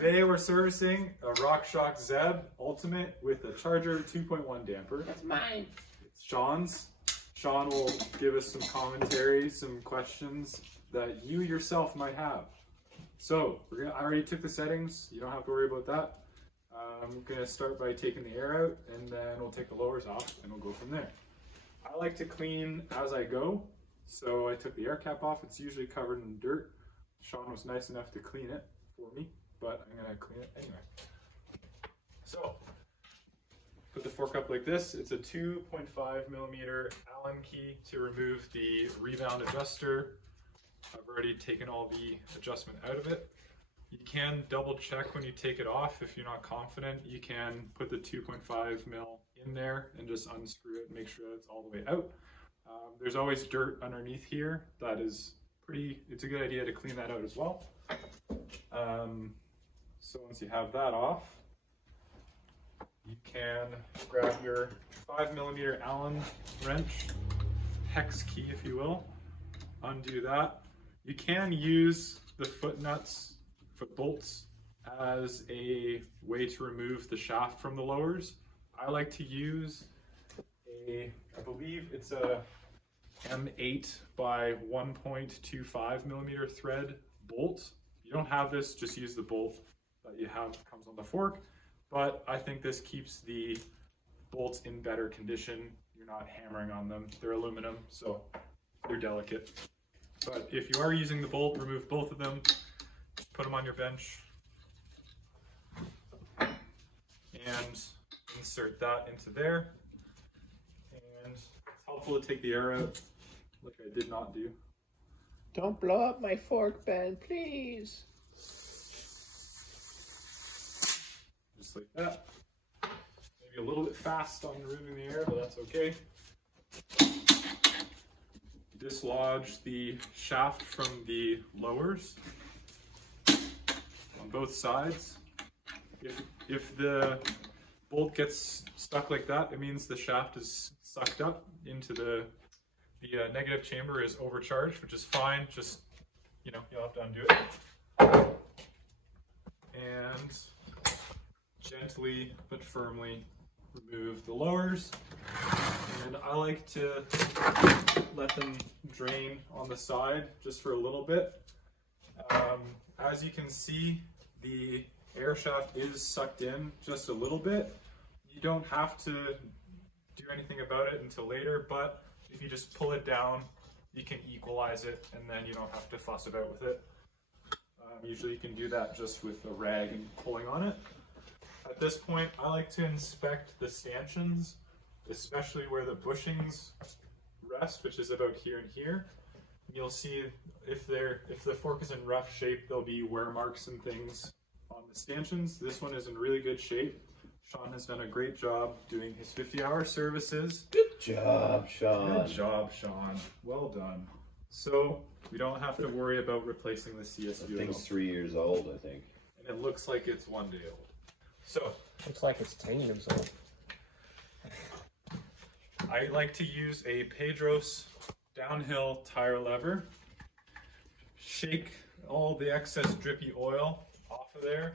Today we're servicing a RockShox Zeb Ultimate with a Charger 2.1 damper. That's mine. It's Sean's. Sean will give us some commentary, some questions that you yourself might have. So, I already took the settings, you don't have to worry about that. I'm going to start by taking the air out, and then we'll take the lowers off, and we'll go from there. I like to clean as I go, so I took the air cap off. It's usually covered in dirt. Sean was nice enough to clean it for me, but I'm going to clean it anyway. So, put the fork up like this. It's a 2.5 millimeter Allen key to remove the rebound adjuster. I've already taken all the adjustment out of it. You can double check when you take it off. If you're not confident, you can put the 2.5 mil in there and just unscrew it and make sure that it's all the way out. There's always dirt underneath here. That is it's a good idea to clean that out as well. So once you have that off, you can grab your 5 millimeter Allen wrench, hex key if you will, undo that. You can use the foot bolts as a way to remove the shaft from the lowers. I like to use I believe it's a M8 by 1.25 millimeter thread bolt. If you don't have this, just use the bolt that you have that comes on the fork. But I think this keeps the bolts in better condition. You're not hammering on them. They're aluminum, so they're delicate. But if you are using the bolt, remove both of them. Just put them on your bench and insert that into there. And it's helpful to take the air out, like I did not do. Don't blow up my fork, Ben, please. Just like that. Maybe a little bit fast on removing the air, but that's okay. Dislodge the shaft from the lowers on both sides. If the bolt gets stuck like that, it means the shaft is sucked up into the negative chamber is overcharged, which is fine. Just, you'll have to undo it. And gently but firmly remove the lowers. And I like to let them drain on the side just for a little bit. As you can see, the air shaft is sucked in just a little bit. You don't have to do anything about it until later, but if you just pull it down, you can equalize it, and then you don't have to fuss about with it. Usually you can do that just with a rag and pulling on it. At this point, I like to inspect the stanchions, especially where the bushings rest, which is about here and here. You'll see if the fork is in rough shape, there'll be wear marks and things on the stanchions. This one is in really good shape. Sean has done a great job doing his 50-hour services. Good job, Sean. Good job, Sean. Well done. So we don't have to worry about replacing the CSU. I think it's 3 years old, I think. And it looks like it's 1 day old. So Looks like it's 10 years old. I like to use a Pedros downhill tire lever. Shake all the excess drippy oil off of there.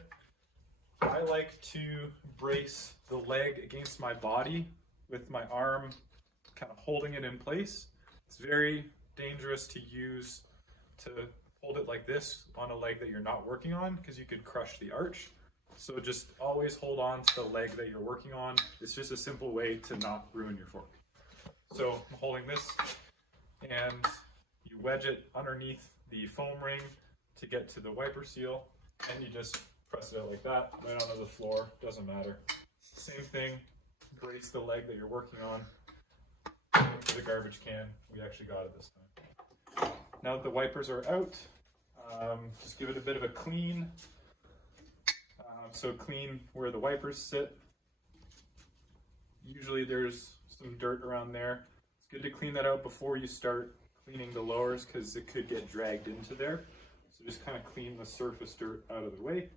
I like to brace the leg against my body with my arm kind of holding it in place. It's very dangerous to use to hold it like this on a leg that you're not working on, because you could crush the arch. So just always hold on to the leg that you're working on. It's just a simple way to not ruin your fork. So I'm holding this, and you wedge it underneath the foam ring to get to the wiper seal, and you just press it out like that, right onto the floor, doesn't matter. Same thing, brace the leg that you're working on into the garbage can. We actually got it this time. Now that the wipers are out, just give it a bit of a clean. So clean where the wipers sit. Usually there's some dirt around there. It's good to clean that out before you start cleaning the lowers, because it could get dragged into there. So just kind of clean the surface dirt out of the way.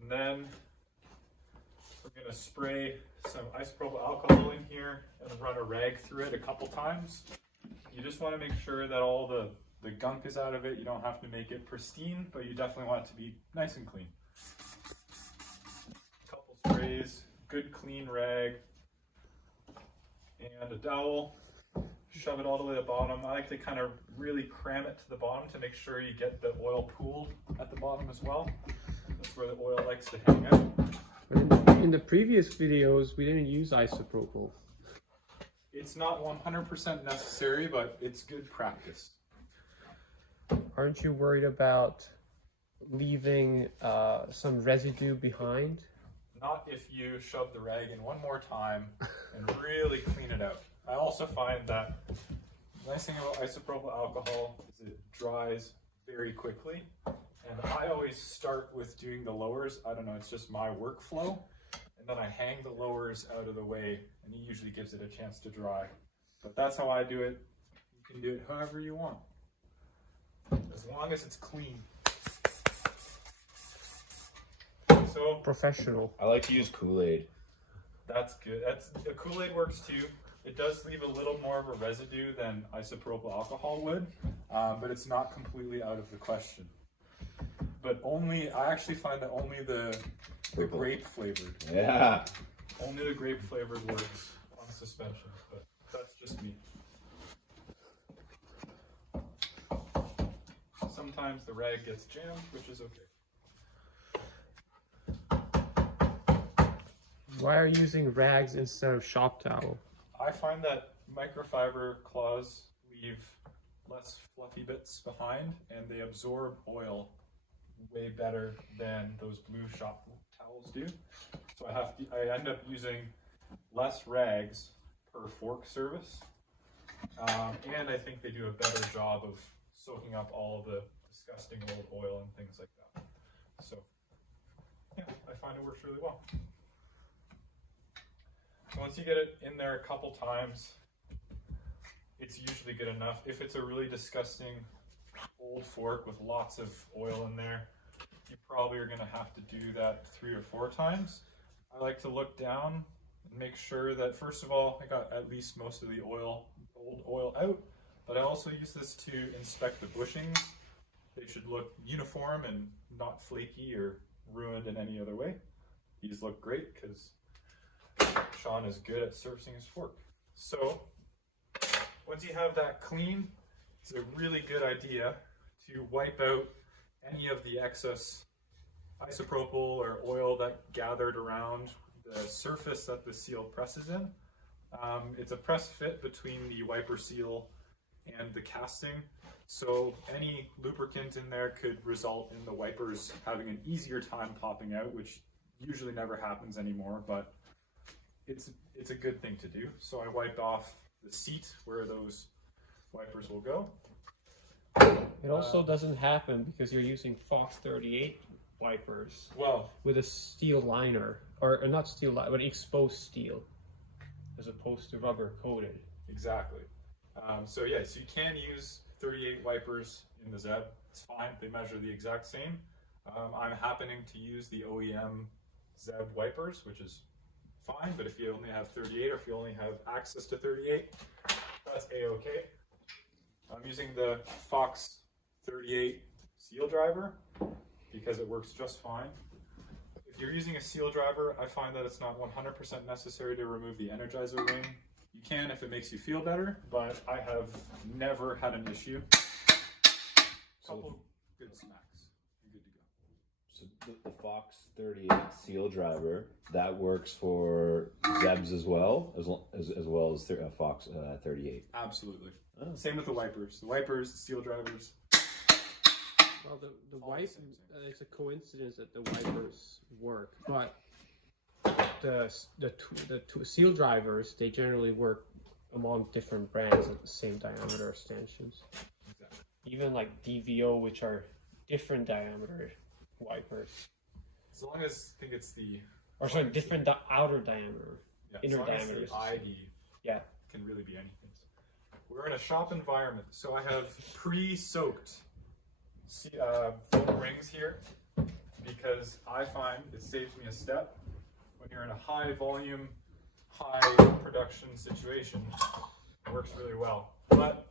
And then we're going to spray some isopropyl alcohol in here and run a rag through it a couple times. You just want to make sure that all the gunk is out of it. You don't have to make it pristine, but you definitely want it to be nice and clean. Couple sprays, good clean rag, and a dowel. Shove it all the way to the bottom. I like to kind of really cram it to the bottom to make sure you get the oil pooled at the bottom as well. That's where the oil likes to hang out. In the previous videos, we didn't use isopropyl. It's not 100% necessary, but it's good practice. Aren't you worried about leaving some residue behind? Not if you shove the rag in one more time and really clean it out. I also find that the nice thing about isopropyl alcohol is it dries very quickly. And I always start with doing the lowers. I don't know, it's just my workflow. And then I hang the lowers out of the way, and it usually gives it a chance to dry. But that's how I do it. You can do it however you want, as long as it's clean. So Professional. I like to use Kool-Aid. that's good. The Kool-Aid works too. It does leave a little more of a residue than isopropyl alcohol would, but it's not completely out of the question. But I actually find that only the grape flavored, Yeah. only the grape flavored works on suspension. But that's just me. Sometimes the rag gets jammed, which is okay. Why are you using rags instead of shop towel? I find that microfiber cloths leave less fluffy bits behind, and they absorb oil way better than those blue shop towels do. So I end up using less rags per fork service, and I think they do a better job of soaking up all the disgusting old oil and things like that. So yeah, I find it works really well. So once you get it in there a couple times, it's usually good enough. If it's a really disgusting old fork with lots of oil in there, you probably are going to have to do that 3 or 4 times. I like to look down and make sure that, first of all, I got at least most of the old oil out, but I also use this to inspect the bushings. They should look uniform and not flaky or ruined in any other way. These look great because Sean is good at servicing his fork. So once you have that clean, it's a really good idea to wipe out any of the excess isopropyl or oil that gathered around the surface that the seal presses in. It's a press fit between the wiper seal and the casting, so any lubricant in there could result in the wipers having an easier time popping out, which usually never happens anymore, but it's a good thing to do. So I wipe off the seat where those wipers will go. It also doesn't happen because you're using Fox 38 wipers Well, with a steel liner, or not steel liner, but exposed steel, as opposed to rubber coated. exactly. So yeah, so you can use 38 wipers in the Zeb. It's fine. They measure the exact same. I'm happening to use the OEM Zeb wipers, which is fine, but if you only have 38 or if you only have access to 38, that's a-okay. I'm using the Fox 38 seal driver because it works just fine. If you're using a seal driver, I find that it's not 100% necessary to remove the Energizer ring. You can if it makes you feel better, but I have never had an issue. Couple good smacks, you're good to go. So the Fox 38 seal driver, that works for Zebs as well as Fox 38. Absolutely. Oh. Same with the wipers. The wipers, the seal drivers. Well, the All the wipe, same thing. it's a coincidence that the wipers work, but the seal drivers, they generally work among different brands at the same diameter stanchions. Exactly. Even like DVO, which are different diameter wipers, As long as I think it's the or sorry, different outer diameter. Inner as long as diameters. the ID Yeah. can really be anything. We're in a shop environment, so I have pre-soaked foam rings here because I find it saves me a step when you're in a high volume, high production situation. It works really well, but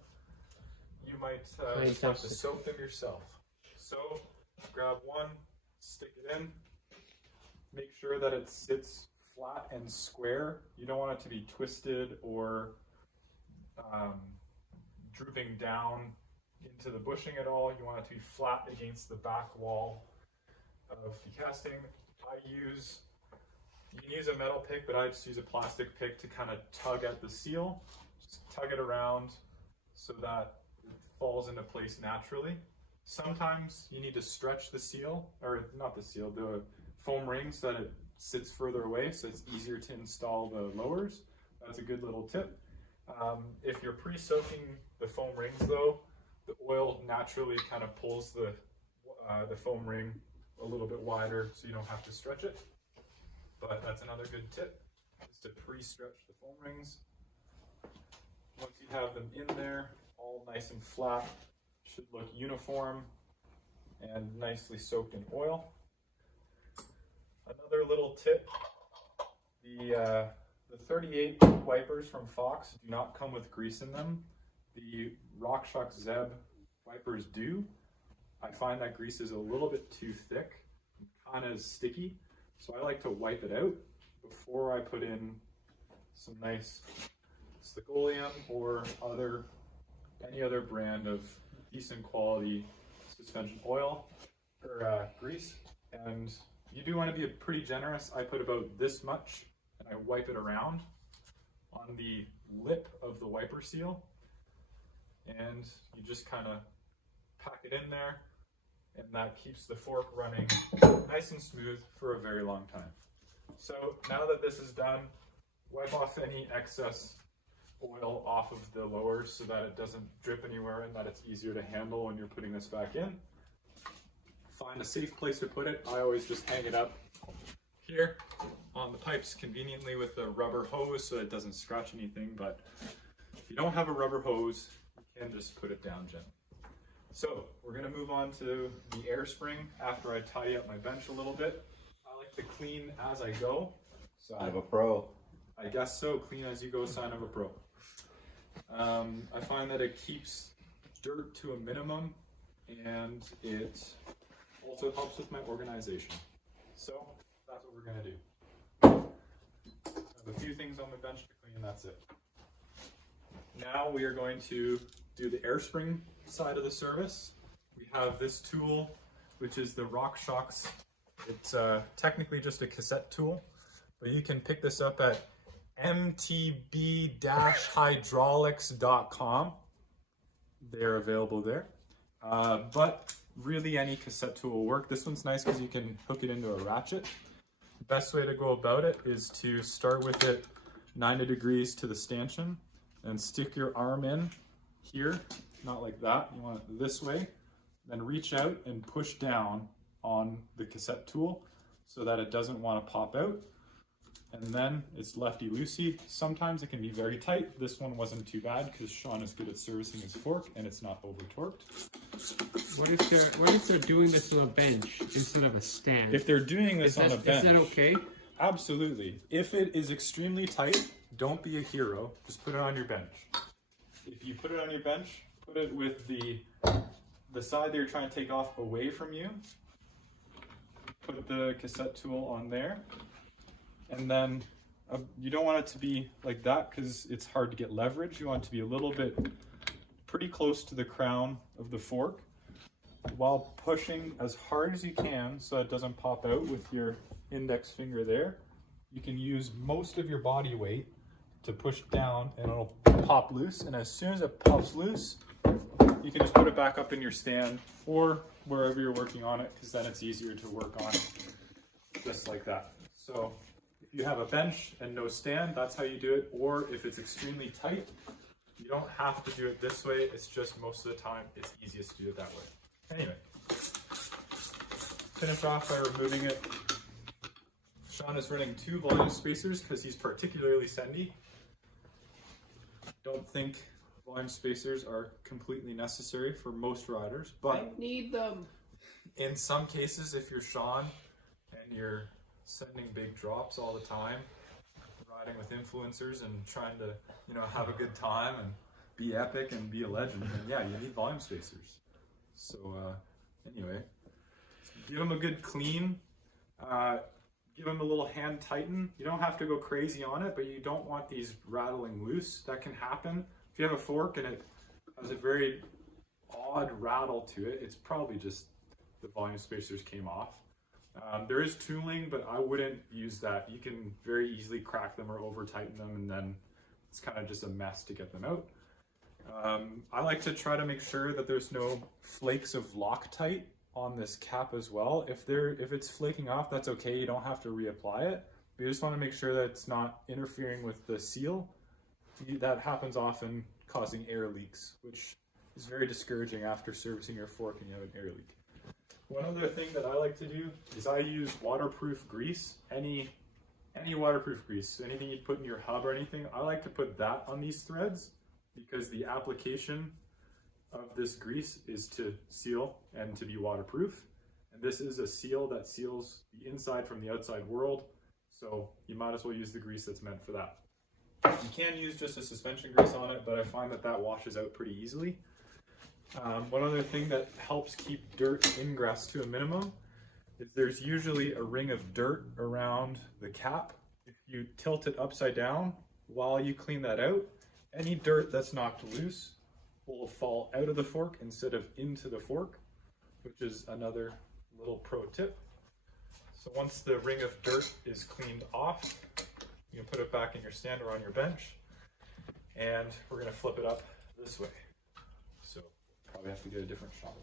you might just have to soak them yourself. So grab one stick it in. Make sure that it sits flat and square. You don't want it to be twisted or drooping down into the bushing at all. You want it to be flat against the back wall of the casting. You can use a metal pick, but I just use a plastic pick to kind of tug at the seal. Just tug it around so that it falls into place naturally. Sometimes you need to stretch the seal, or not the seal, the foam ring, so that it sits further away, so it's easier to install the lowers. That's a good little tip. If you're pre-soaking the foam rings though, the oil naturally kind of pulls the foam ring a little bit wider, so you don't have to stretch it. But that's another good tip, is to pre-stretch the foam rings. Once you have them in there, all nice and flat, should look uniform and nicely soaked in oil. Another little tip, the 38 wipers from Fox do not come with grease in them. The RockShox Zeb wipers do. I find that grease is a little bit too thick and kind of sticky, so I like to wipe it out before I put in some nice Stigolium or any other brand of decent quality suspension oil or grease. And you do want to be pretty generous. I put about this much and I wipe it around on the lip of the wiper seal, and you just kind of pack it in there, and that keeps the fork running nice and smooth for a very long time. So now that this is done, wipe off any excess oil off of the lowers so that it doesn't drip anywhere and that it's easier to handle when you're putting this back in. Find a safe place to put it. I always just hang it up here on the pipes conveniently with a rubber hose so it doesn't scratch anything, but if you don't have a rubber hose, you can just put it down gently. So we're going to move on to the air spring after I tidy up my bench a little bit. I like to clean as I go. Sign of a pro. I guess so. Clean as you go, sign of a pro. I find that it keeps dirt to a minimum, and it also helps with my organization. So that's what we're going to do. I have a few things on my bench to clean, and that's it. Now we are going to do the air spring side of the service. We have this tool, which is the RockShox. It's technically just a cassette tool, but you can pick this up at mtb-hydraulics.com. They're available there. But really any cassette tool will work. This one's nice because you can hook it into a ratchet. The best way to go about it is to start with it 90 degrees to the stanchion and stick your arm in here, not like that. You want it this way. Then reach out and push down on the cassette tool so that it doesn't want to pop out. And then it's lefty-loosey. Sometimes it can be very tight. This one wasn't too bad because Sean is good at servicing his fork and it's not over-torqued. What if they're doing this on a bench instead of a stand? If they're doing this on a bench, is that okay? Absolutely. If it is extremely tight, don't be a hero. Just put it on your bench. If you put it on your bench, put it with the side that you're trying to take off away from you. Put the cassette tool on there. And then you don't want it to be like that because it's hard to get leverage. You want it to be a little bit pretty close to the crown of the fork while pushing as hard as you can so it doesn't pop out with your index finger there. You can use most of your body weight to push down and it'll pop loose. And as soon as it pops loose, you can just put it back up in your stand or wherever you're working on it, because then it's easier to work on just like that. So if you have a bench and no stand, that's how you do it. Or if it's extremely tight, you don't have to do it this way. It's just most of the time it's easiest to do it that way. Anyway, finish off by removing it. Sean is running 2 volume spacers because he's particularly sendy. Don't think volume spacers are completely necessary for most riders, but I need them. in some cases, if you're Sean and you're sending big drops all the time, riding with influencers and trying to, have a good time and be epic and be a legend, then yeah, you need volume spacers. So anyway, give them a good clean. Give them a little hand tighten. You don't have to go crazy on it, but you don't want these rattling loose. That can happen. If you have a fork and it has a very odd rattle to it, it's probably just the volume spacers came off. There is tooling, but I wouldn't use that. You can very easily crack them or over tighten them, and then it's kind of just a mess to get them out. I like to try to make sure that there's no flakes of Loctite on this cap as well. If it's flaking off, that's okay. You don't have to reapply it. But you just want to make sure that it's not interfering with the seal. That happens often, causing air leaks, which is very discouraging after servicing your fork and you have an air leak. One other thing that I like to do is I use waterproof grease. Any waterproof grease, anything you put in your hub or anything, I like to put that on these threads because the application of this grease is to seal and to be waterproof. And this is a seal that seals the inside from the outside world. So you might as well use the grease that's meant for that. You can use just a suspension grease on it, but I find that that washes out pretty easily. One other thing that helps keep dirt ingress to a minimum is there's usually a ring of dirt around the cap. If you tilt it upside down while you clean that out, any dirt that's knocked loose will fall out of the fork instead of into the fork, which is another little pro tip. So once the ring of dirt is cleaned off, you can put it back in your stand or on your bench, and we're going to flip it up this way. So probably have to get a different shot.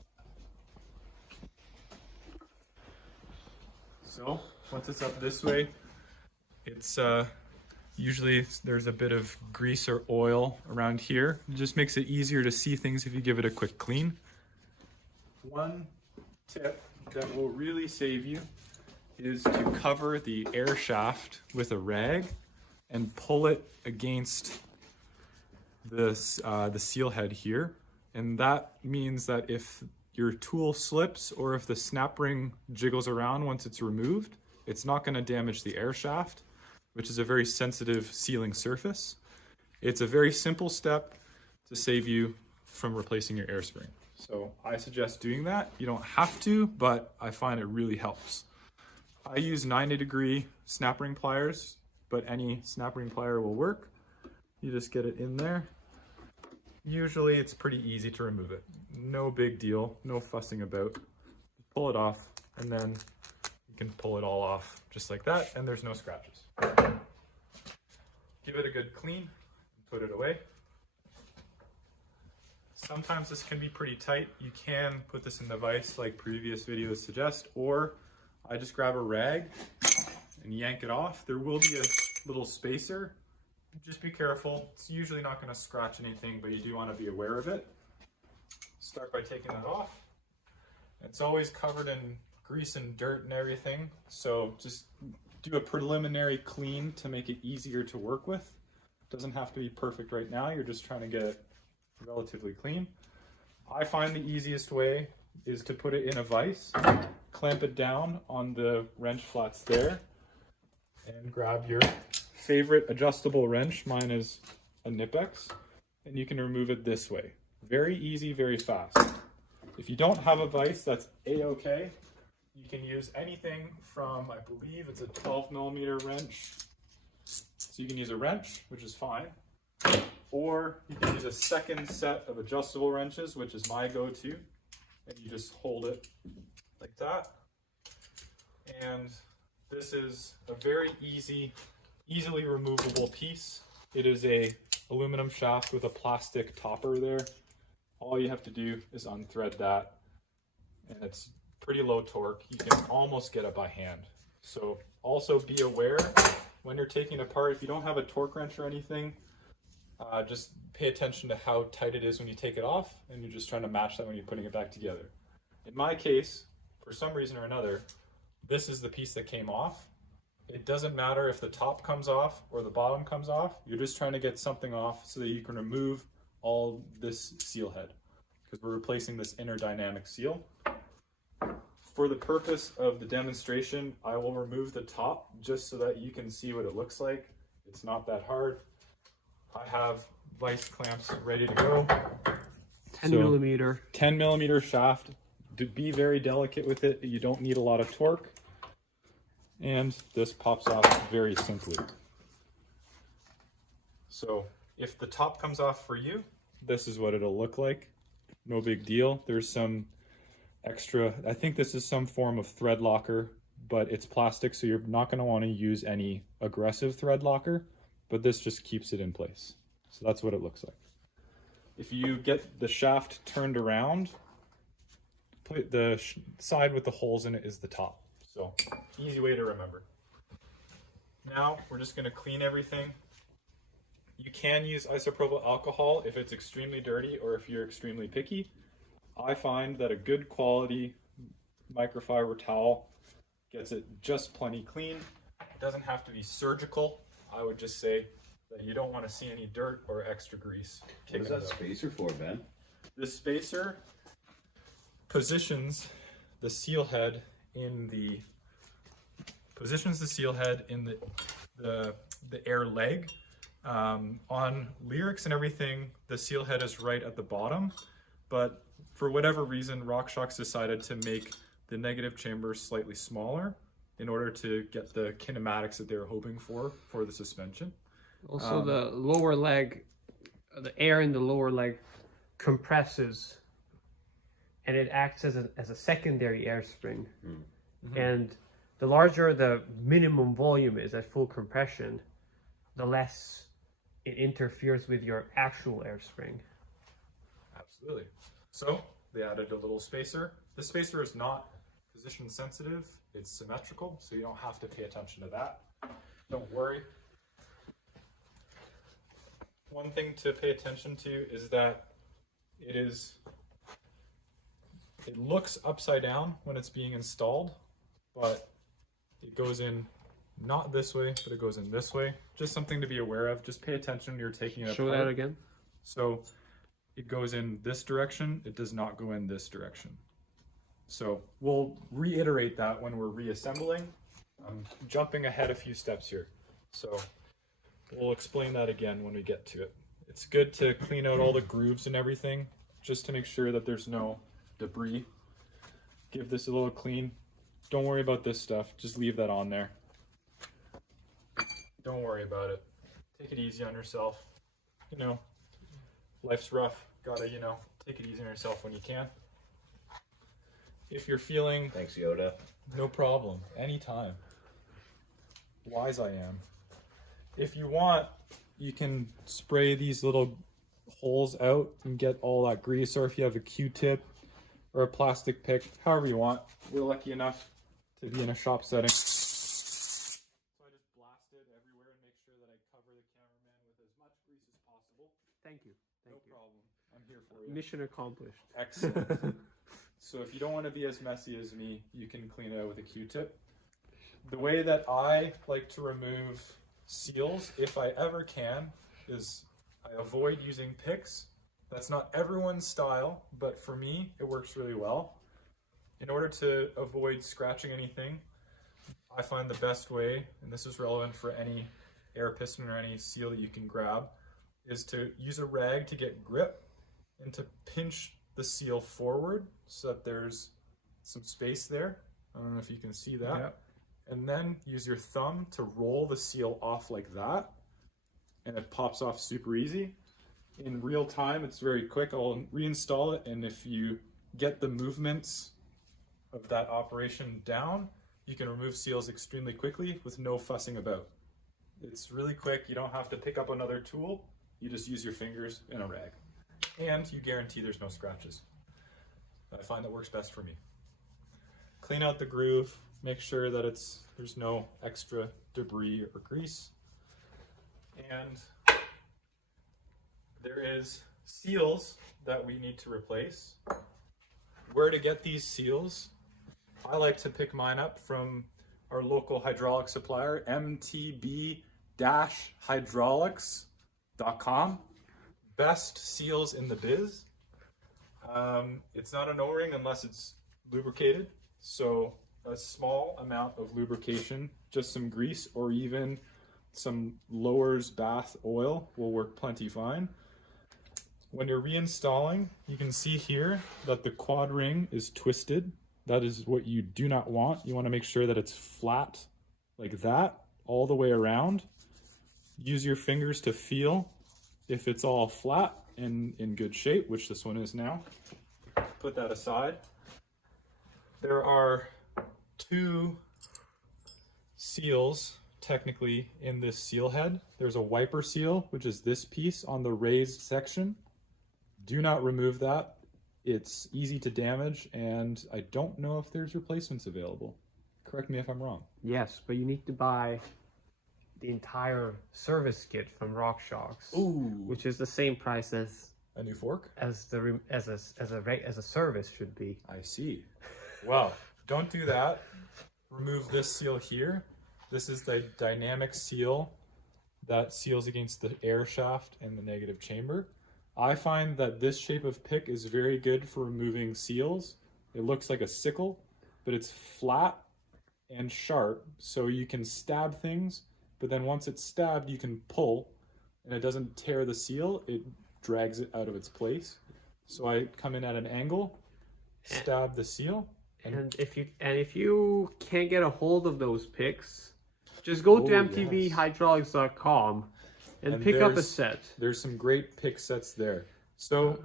So once it's up this way, it's usually there's a bit of grease or oil around here. It just makes it easier to see things if you give it a quick clean. One tip that will really save you is to cover the air shaft with a rag and pull it against the seal head here. And that means that if your tool slips or if the snap ring jiggles around once it's removed, it's not going to damage the air shaft, which is a very sensitive sealing surface. It's a very simple step to save you from replacing your air spring. So I suggest doing that. You don't have to, but I find it really helps. I use 90-degree snap ring pliers, but any snap ring plier will work. You just get it in there. Usually it's pretty easy to remove it. No big deal, no fussing about. Pull it off, and then you can pull it all off just like that, and there's no scratches. Give it a good clean, and put it away. Sometimes this can be pretty tight. You can put this in the vise like previous videos suggest, or I just grab a rag and yank it off. There will be a little spacer. Just be careful. It's usually not going to scratch anything, but you do want to be aware of it. Start by taking that off. It's always covered in grease and dirt and everything, so just do a preliminary clean to make it easier to work with. It doesn't have to be perfect right now. You're just trying to get it relatively clean. I find the easiest way is to put it in a vise, clamp it down on the wrench flats there, and grab your favorite adjustable wrench. Mine is a Nipex, and you can remove it this way. Very easy, very fast. If you don't have a vise, that's a-okay. You can use anything from, I believe it's a 12mm wrench. So you can use a wrench, which is fine. Or you can use a second set of adjustable wrenches, which is my go-to. And you just hold it like that. And this is a very easily removable piece. It is a aluminum shaft with a plastic topper there. All you have to do is unthread that, and it's pretty low torque. You can almost get it by hand. So also be aware when you're taking it apart, if you don't have a torque wrench or anything, just pay attention to how tight it is when you take it off, and you're just trying to match that when you're putting it back together. In my case, for some reason or another, this is the piece that came off. It doesn't matter if the top comes off or the bottom comes off. You're just trying to get something off so that you can remove all this seal head, because we're replacing this inner dynamic seal. For the purpose of the demonstration, I will remove the top just so that you can see what it looks like. It's not that hard. I have vice clamps ready to go. 10mm. 10mm shaft, be very delicate with it. You don't need a lot of torque. And this pops off very simply. So if the top comes off for you, this is what it'll look like. No big deal. There's some extra, I think this is some form of thread locker, but it's plastic, so you're not going to want to use any aggressive thread locker, but this just keeps it in place. So that's what it looks like. If you get the shaft turned around, the side with the holes in it is the top. So easy way to remember. Now we're just going to clean everything. You can use isopropyl alcohol if it's extremely dirty or if you're extremely picky. I find that a good quality microfiber towel gets it just plenty clean. It doesn't have to be surgical. I would just say that you don't want to see any dirt or extra grease. What is that spacer for, Ben? This spacer positions the seal head in the air leg. On Lyrics and everything, the seal head is right at the bottom, but for whatever reason, RockShox decided to make the negative chamber slightly smaller in order to get the kinematics that they were hoping for the suspension. Also, the lower leg, the air in the lower leg compresses, and it acts as a secondary air spring. Mm-hmm. And the larger the minimum volume is at full compression, the less it interferes with your actual air spring. Absolutely. So they added a little spacer. The spacer is not position sensitive, it's symmetrical, so you don't have to pay attention to that. Don't worry. One thing to pay attention to is that it looks upside down when it's being installed, but it goes in not this way, but it goes in this way. Just something to be aware of. Just pay attention when you're taking it apart. Show that again. So it goes in this direction. It does not go in this direction. So we'll reiterate that when we're reassembling. I'm jumping ahead a few steps here. So we'll explain that again when we get to it. It's good to clean out all the grooves and everything, just to make sure that there's no debris. Give this a little clean. Don't worry about this stuff. Just leave that on there. Don't worry about it. Take it easy on yourself. You know, life's rough. Gotta, take it easy on yourself when you can. If you're feeling... Thanks, Yoda. No problem. Anytime. Wise I am. If you want, you can spray these little holes out and get all that grease, or if you have a Q-tip or a plastic pick, however you want. We're lucky enough to be in a shop setting. So I just blast it everywhere and make sure that I cover the cameraman with as much grease as possible. Thank you. No problem. I'm here for you. Mission accomplished. Excellent. So if you don't want to be as messy as me, you can clean it out with a Q-tip. The way that I like to remove seals, if I ever can, is I avoid using picks. That's not everyone's style, but for me, it works really well. In order to avoid scratching anything, I find the best way, and this is relevant for any air piston or any seal that you can grab, is to use a rag to get grip and to pinch the seal forward so that there's some space there. I don't know if you can see that. Yep. And then use your thumb to roll the seal off like that, and it pops off super easy. In real time, it's very quick. I'll reinstall it, and if you get the movements of that operation down, you can remove seals extremely quickly with no fussing about. It's really quick. You don't have to pick up another tool. You just use your fingers and a rag. And you guarantee there's no scratches. I find that works best for me. Clean out the groove. Make sure that there's no extra debris or grease. And there is seals that we need to replace. Where to get these seals? I like to pick mine up from our local hydraulic supplier, mtb-hydraulics.com. Best seals in the biz. It's not an O-ring unless it's lubricated. So a small amount of lubrication, just some grease or even some Lowers bath oil will work plenty fine. When you're reinstalling, you can see here that the quad ring is twisted. That is what you do not want. You want to make sure that it's flat like that all the way around. Use your fingers to feel if it's all flat and in good shape, which this one is now. Put that aside. There are 2 seals technically in this seal head. There's a wiper seal, which is this piece on the raised section. Do not remove that. It's easy to damage, and I don't know if there's replacements available. Correct me if I'm wrong. Yes, but you need to buy the entire service kit from RockShox, which is the same price as A new fork? as a service should be. I see. Well, don't do that. Remove this seal here. This is the dynamic seal that seals against the air shaft and the negative chamber. I find that this shape of pick is very good for removing seals. It looks like a sickle, but it's flat and sharp, so you can stab things, but then once it's stabbed, you can pull, and it doesn't tear the seal, it drags it out of its place. So I come in at an angle, stab the seal. And if you can't get a hold of those picks, just go to mtvhydraulics.com and pick up a set. There's some great pick sets there. So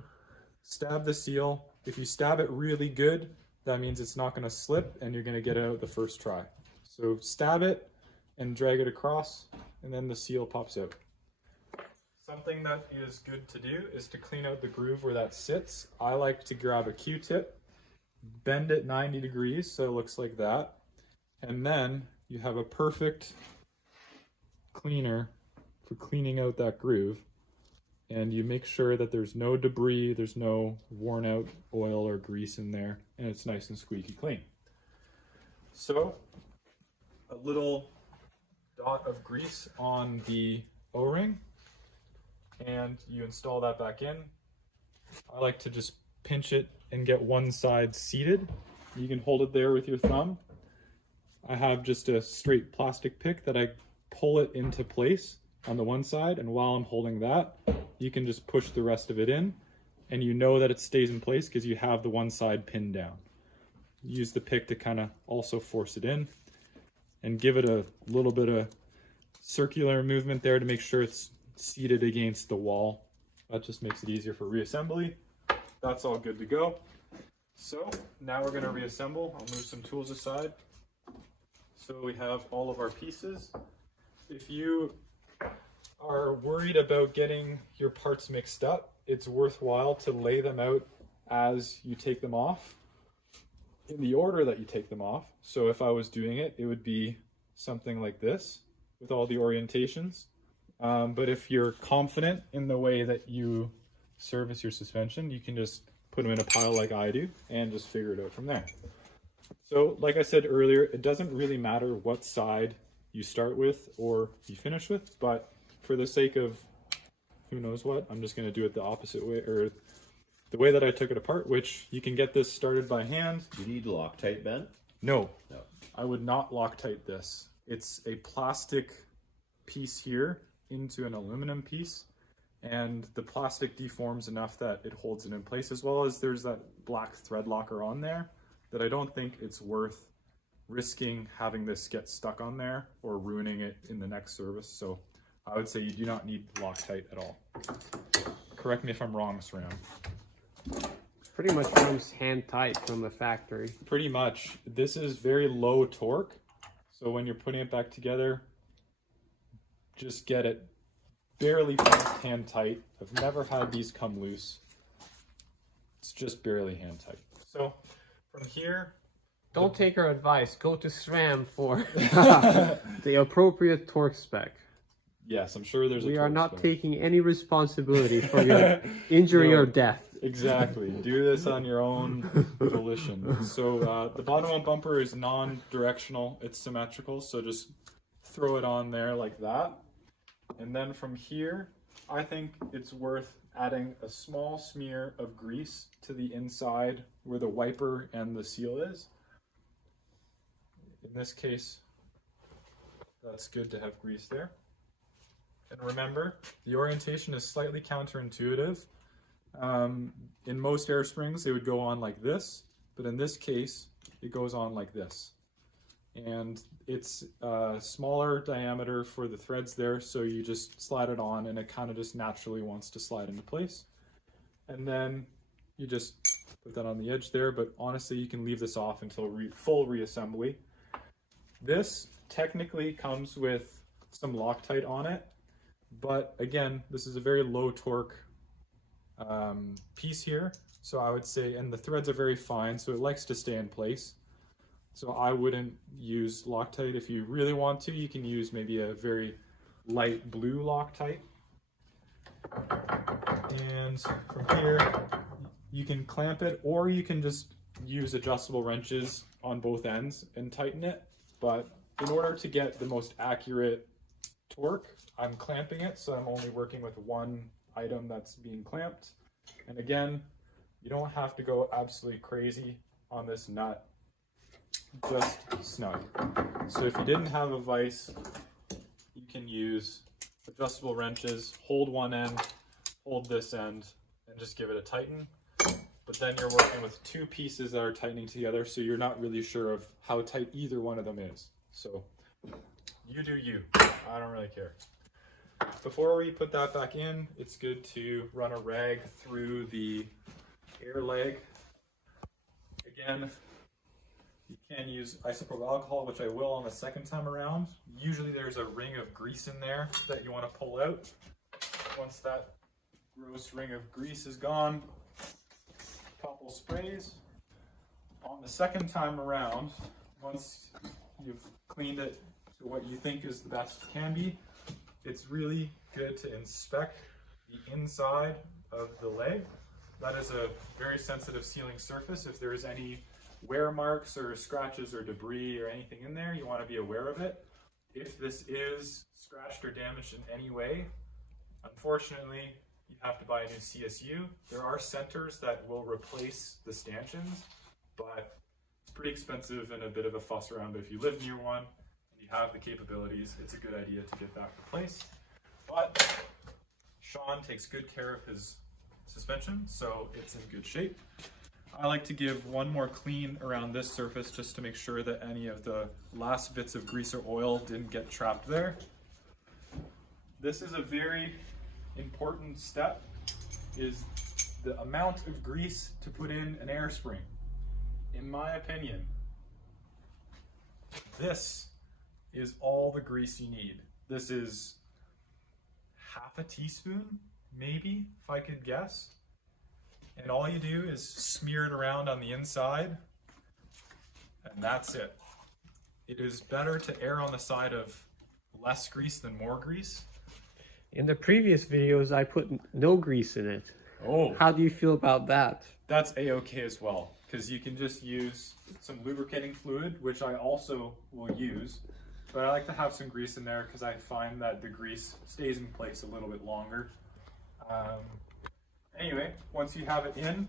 stab the seal. If you stab it really good, that means it's not going to slip and you're going to get it out the first try. So stab it and drag it across, and then the seal pops out. Something that is good to do is to clean out the groove where that sits. I like to grab a Q-tip, bend it 90 degrees so it looks like that, and then you have a perfect cleaner for cleaning out that groove, and you make sure that there's no debris, there's no worn out oil or grease in there, and it's nice and squeaky clean. So a little dot of grease on the O-ring, and you install that back in. I like to just pinch it and get one side seated. You can hold it there with your thumb. I have just a straight plastic pick that I pull it into place on the one side, and while I'm holding that, you can just push the rest of it in, and you know that it stays in place because you have the one side pinned down. Use the pick to kind of also force it in and give it a little bit of circular movement there to make sure it's seated against the wall. That just makes it easier for reassembly. That's all good to go. So now we're going to reassemble. I'll move some tools aside. So we have all of our pieces. If you are worried about getting your parts mixed up, it's worthwhile to lay them out as you take them off in the order that you take them off. So if I was doing it, it would be something like this with all the orientations. But if you're confident in the way that you service your suspension, you can just put them in a pile like I do and just figure it out from there. So like I said earlier, it doesn't really matter what side you start with or you finish with, but for the sake of who knows what, I'm just going to do it the opposite way, or the way that I took it apart, which you can get this started by hand. You need Loctite, Ben? No, No. I would not Loctite this. It's a plastic piece here into an aluminum piece, and the plastic deforms enough that it holds it in place, as well as there's that black thread locker on there that I don't think it's worth risking having this get stuck on there or ruining it in the next service. So I would say you do not need Loctite at all. Correct me if I'm wrong, SRAM. Pretty much comes hand tight from the factory. Pretty much. This is very low torque, so when you're putting it back together, just get it barely hand tight. I've never had these come loose. It's just barely hand tight. So from here, Don't take our advice. Go to SRAM for the appropriate torque spec. yes, I'm sure there's a We are torque not spec. taking any responsibility for your injury No. or death. Exactly. Do this on your own volition. So the bottom one bumper is non-directional. It's symmetrical, so just throw it on there like that. And then from here, I think it's worth adding a small smear of grease to the inside where the wiper and the seal is. In this case, that's good to have grease there. And remember, the orientation is slightly counterintuitive. In most air springs, they would go on like this, but in this case, it goes on like this. And it's a smaller diameter for the threads there, so you just slide it on and it kind of just naturally wants to slide into place. And then you just put that on the edge there, but honestly, you can leave this off until full reassembly. This technically comes with some Loctite on it, but again, this is a very low torque piece here. So I would say, and the threads are very fine, so it likes to stay in place. So I wouldn't use Loctite. If you really want to, you can use maybe a very light blue Loctite. And from here, you can clamp it, or you can just use adjustable wrenches on both ends and tighten it. But in order to get the most accurate torque, I'm clamping it, so I'm only working with one item that's being clamped. And again, you don't have to go absolutely crazy on this nut, just snug. So if you didn't have a vise, you can use adjustable wrenches, hold one end, hold this end, and just give it a tighten. But then you're working with two pieces that are tightening together, so you're not really sure of how tight either one of them is. So you do you. I don't really care. Before we put that back in, it's good to run a rag through the air leg. Again, you can use isopropyl alcohol, which I will on the second time around. Usually there's a ring of grease in there that you want to pull out. Once that gross ring of grease is gone, couple sprays. On the second time around, once you've cleaned it to what you think is the best it can be, it's really good to inspect the inside of the leg. That is a very sensitive sealing surface. If there is any wear marks or scratches or debris or anything in there, you want to be aware of it. If this is scratched or damaged in any way, unfortunately, you have to buy a new CSU. There are centers that will replace the stanchions, but it's pretty expensive and a bit of a fuss around. But if you live near one and you have the capabilities, it's a good idea to get that replaced. But Sean takes good care of his suspension, so it's in good shape. I like to give one more clean around this surface just to make sure that any of the last bits of grease or oil didn't get trapped there. This is a very important step, is the amount of grease to put in an air spring. In my opinion, this is all the grease you need. This is half a teaspoon, maybe, if I could guess. And all you do is smear it around on the inside, and that's it. It is better to err on the side of less grease than more grease. In the previous videos, I put no grease in it. Oh. How do you feel about that? That's a-okay as well, because you can just use some lubricating fluid, which I also will use. But I like to have some grease in there because I find that the grease stays in place a little bit longer. Anyway, once you have it in,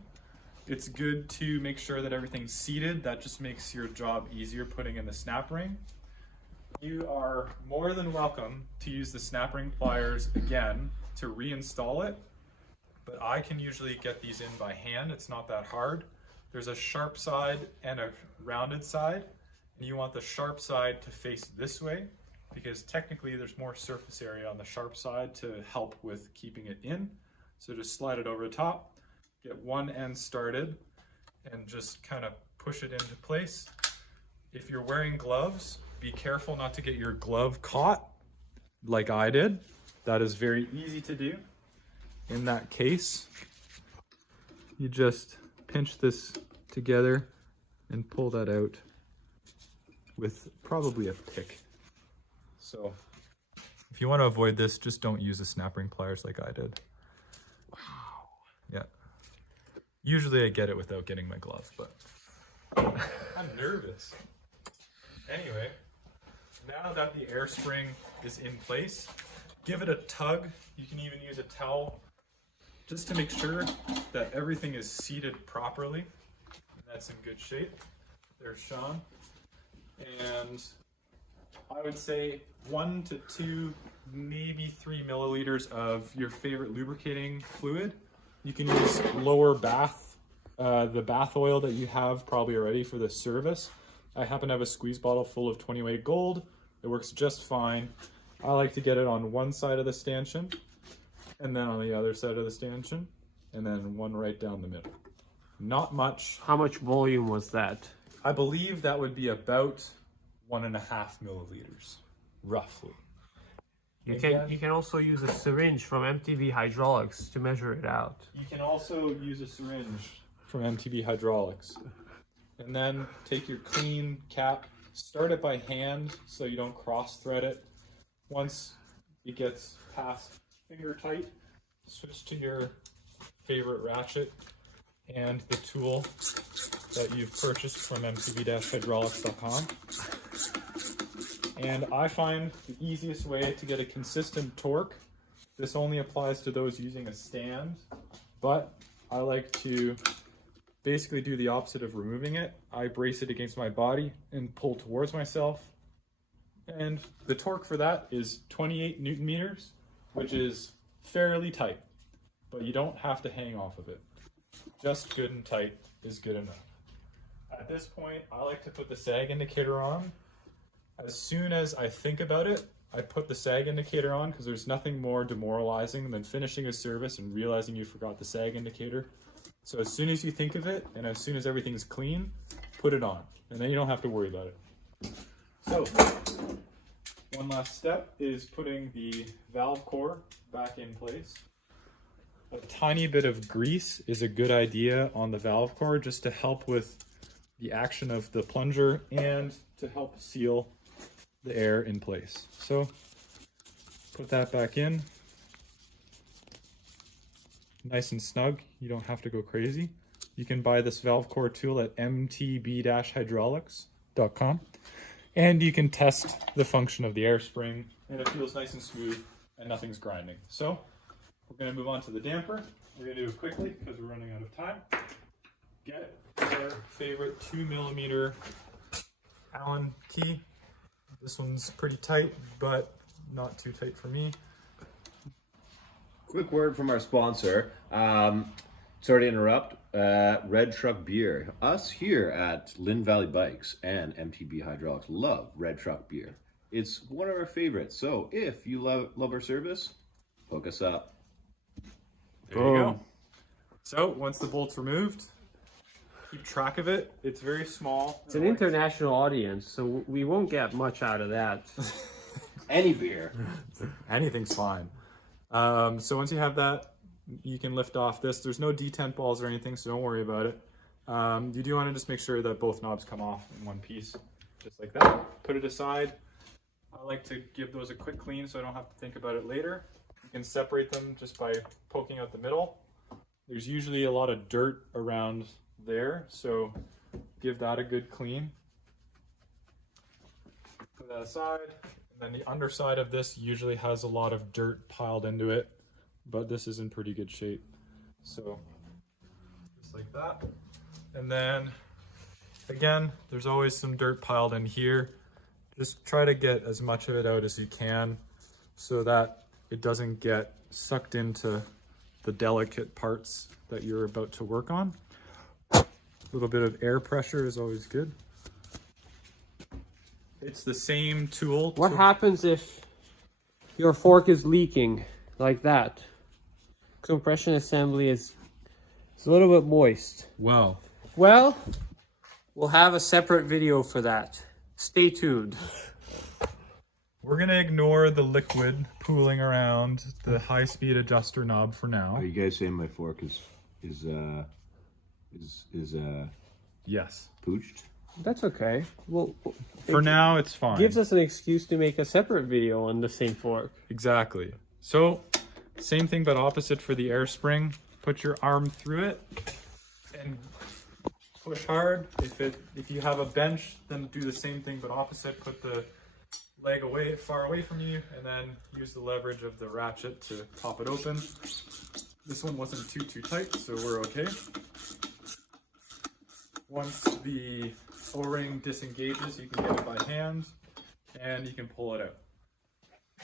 it's good to make sure that everything's seated. That just makes your job easier putting in the snap ring. You are more than welcome to use the snap ring pliers again to reinstall it, but I can usually get these in by hand. It's not that hard. There's a sharp side and a rounded side, and you want the sharp side to face this way because technically there's more surface area on the sharp side to help with keeping it in. So just slide it over the top, get one end started, and just kind of push it into place. If you're wearing gloves, be careful not to get your glove caught like I did. That is very easy to do. In that case, you just pinch this together and pull that out with probably a pick. So if you want to avoid this, just don't use the snap ring pliers like I did. Wow. Yeah. Usually I get it without getting my glove, but I'm nervous. Anyway, now that the air spring is in place, give it a tug. You can even use a towel just to make sure that everything is seated properly. And that's in good shape. There's Sean. And I would say 1 to 2, maybe 3 milliliters of your favorite lubricating fluid You can use lower bath, the bath oil that you have probably already for the service. I happen to have a squeeze bottle full of 20 weight gold. It works just fine. I like to get it on one side of the stanchion, and then on the other side of the stanchion, and then one right down the middle. Not much. How much volume was that? I believe that would be about 1.5 milliliters, roughly. You can also use a syringe from MTB Hydraulics to measure it out. You can also use a syringe from MTB Hydraulics. And then take your clean cap, start it by hand so you don't cross thread it. Once it gets past finger tight, switch to your favorite ratchet and the tool that you've purchased from mtb-hydraulics.com. And I find the easiest way to get a consistent torque, this only applies to those using a stand, but I like to basically do the opposite of removing it. I brace it against my body and pull towards myself. And the torque for that is 28 Newton meters, which is fairly tight, but you don't have to hang off of it. Just good and tight is good enough. At this point, I like to put the sag indicator on. As soon as I think about it, I put the sag indicator on because there's nothing more demoralizing than finishing a service and realizing you forgot the sag indicator. So as soon as you think of it, and as soon as everything's clean, put it on, and then you don't have to worry about it. So, one last step is putting the valve core back in place. A tiny bit of grease is a good idea on the valve core just to help with the action of the plunger and to help seal the air in place. So, put that back in. Nice and snug. You don't have to go crazy. You can buy this valve core tool at mtb-hydraulics.com, and you can test the function of the air spring, and it feels nice and smooth and nothing's grinding. So we're going to move on to the damper. We're going to do it quickly because we're running out of time. Get our favorite 2mm Allen key. This one's pretty tight, but not too tight for me. Quick word from our sponsor. Sorry to interrupt. Red Truck Beer. Us here at Lynn Valley Bikes and MTB Hydraulics love Red Truck Beer. It's one of our favorites. So if you love our service, hook us up. There you go. So once the bolt's removed, keep track of it. It's very small. It's an international audience, so we won't get much out of that. Any beer. Anything's fine. So once you have that, you can lift off this. There's no detent balls or anything, so don't worry about it. You do want to just make sure that both knobs come off in one piece, just like that. Put it aside. I like to give those a quick clean so I don't have to think about it later. You can separate them just by poking out the middle. There's usually a lot of dirt around there, so give that a good clean. Put that aside. And then the underside of this usually has a lot of dirt piled into it, but this is in pretty good shape. So just like that. And then again, there's always some dirt piled in here. Just try to get as much of it out as you can so that it doesn't get sucked into the delicate parts that you're about to work on. A little bit of air pressure is always good. It's the same tool. What happens if your fork is leaking like that? Compression assembly is a little bit moist. Wow. Well, we'll have a separate video for that. Stay tuned. We're gonna ignore the liquid pooling around the high-speed adjuster knob for now. Are you guys saying my fork is Yes. pooched? That's okay. Well, For now, it's fine. gives us an excuse to make a separate video on the same fork. Exactly. So, same thing but opposite for the air spring. Put your arm through it and push hard. If you have a bench, then do the same thing but opposite. Put the leg far away from you, and then use the leverage of the ratchet to pop it open. This one wasn't too tight, so we're okay. Once the O-ring disengages, you can get it by hand, and you can pull it out.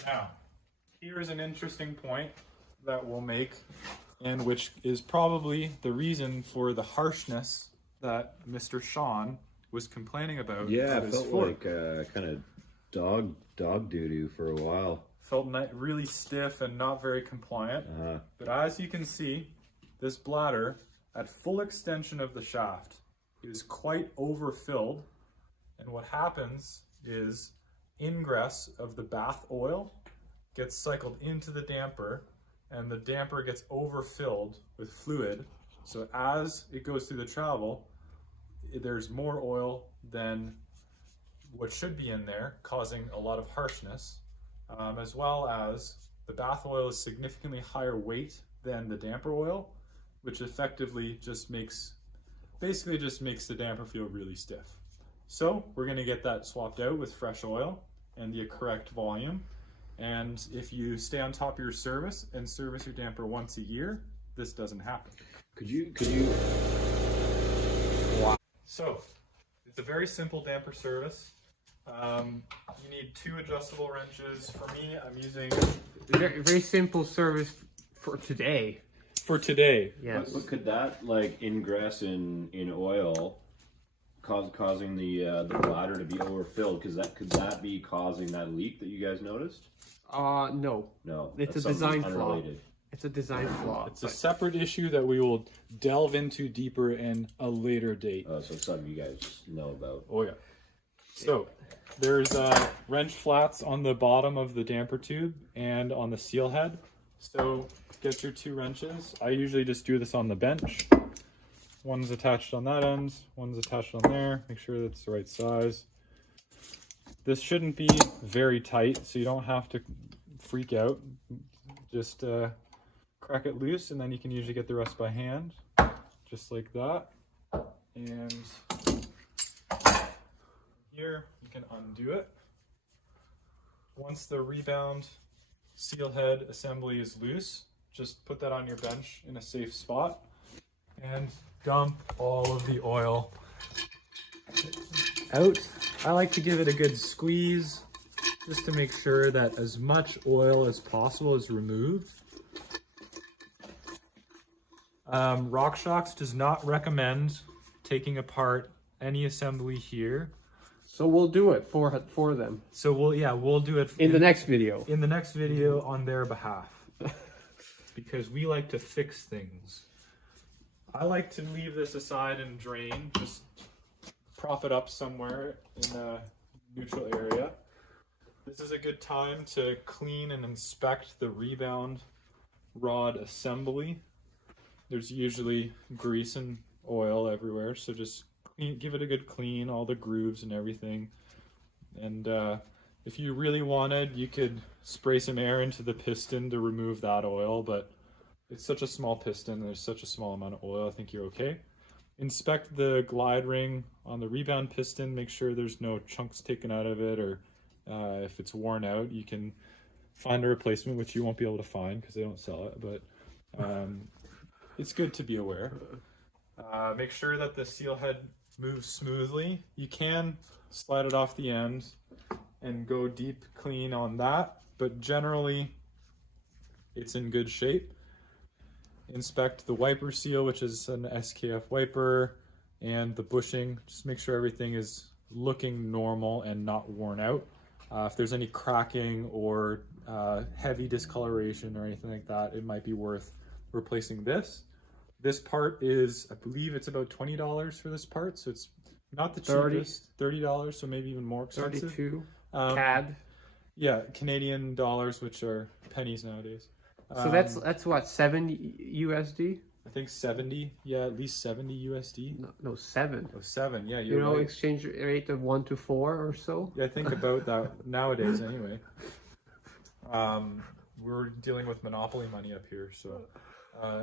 Now, here's an interesting point that we'll make and which is probably the reason for the harshness that Mr. Sean was complaining about. Yeah, of it his felt fork. like kind of dog doo-doo for a while. Felt really stiff and not very compliant. But as you can see, this bladder at full extension of the shaft is quite overfilled, and what happens is ingress of the bath oil gets cycled into the damper, and the damper gets overfilled with fluid. So as it goes through the travel, there's more oil than what should be in there, causing a lot of harshness, as well as the bath oil is significantly higher weight than the damper oil, which effectively just makes the damper feel really stiff. So we're going to get that swapped out with fresh oil and the correct volume. And if you stay on top of your service and service your damper once a year, this doesn't happen. Could you? So it's a very simple damper service. You need 2 adjustable wrenches. For me, I'm using Very, very simple service for today. for today. Yes. But could that like ingress in oil causing the bladder to be overfilled? Could that be causing that leak that you guys noticed? No. No. It's that's a design something flaw. unrelated. It's a design flaw. It's a separate issue that we will delve into deeper in a later date. So it's something you guys know about. Oh yeah. So there's wrench flats on the bottom of the damper tube and on the seal head. So get your 2 wrenches. I usually just do this on the bench. One's attached on that end, one's attached on there. Make sure that's the right size. This shouldn't be very tight, so you don't have to freak out. Just crack it loose, and then you can usually get the rest by hand, just like that. And here you can undo it. Once the rebound seal head assembly is loose, just put that on your bench in a safe spot and dump all of the oil out. I like to give it a good squeeze just to make sure that as much oil as possible is removed. RockShox does not recommend taking apart any assembly here. So we'll do it for them So we'll do it in the next video. in the next video on their behalf, because we like to fix things. I like to leave this aside and drain, just prop it up somewhere in a neutral area. This is a good time to clean and inspect the rebound rod assembly. There's usually grease and oil everywhere, so just give it a good clean, all the grooves and everything. And if you really wanted, you could spray some air into the piston to remove that oil, but it's such a small piston, there's such a small amount of oil, I think you're okay. Inspect the glide ring on the rebound piston, make sure there's no chunks taken out of it, or if it's worn out, you can find a replacement, which you won't be able to find because they don't sell it, but it's good to be aware. Make sure that the seal head moves smoothly. You can slide it off the end and go deep clean on that, but generally it's in good shape. Inspect the wiper seal, which is an SKF wiper, and the bushing. Just make sure everything is looking normal and not worn out. If there's any cracking or heavy discoloration or anything like that, it might be worth replacing this. This part is, I believe it's about $20 for this part, so it's not the cheapest. $30, so maybe even more expensive. 32 CAD. Yeah, Canadian dollars, which are pennies nowadays. So that's what, 7 USD? I think 70. Yeah, at least 70 USD. No, 7. Oh, 7. Yeah, You you're know, right. exchange rate of 1 to 4 or so. Yeah, I think about that nowadays anyway. We're dealing with monopoly money up here, so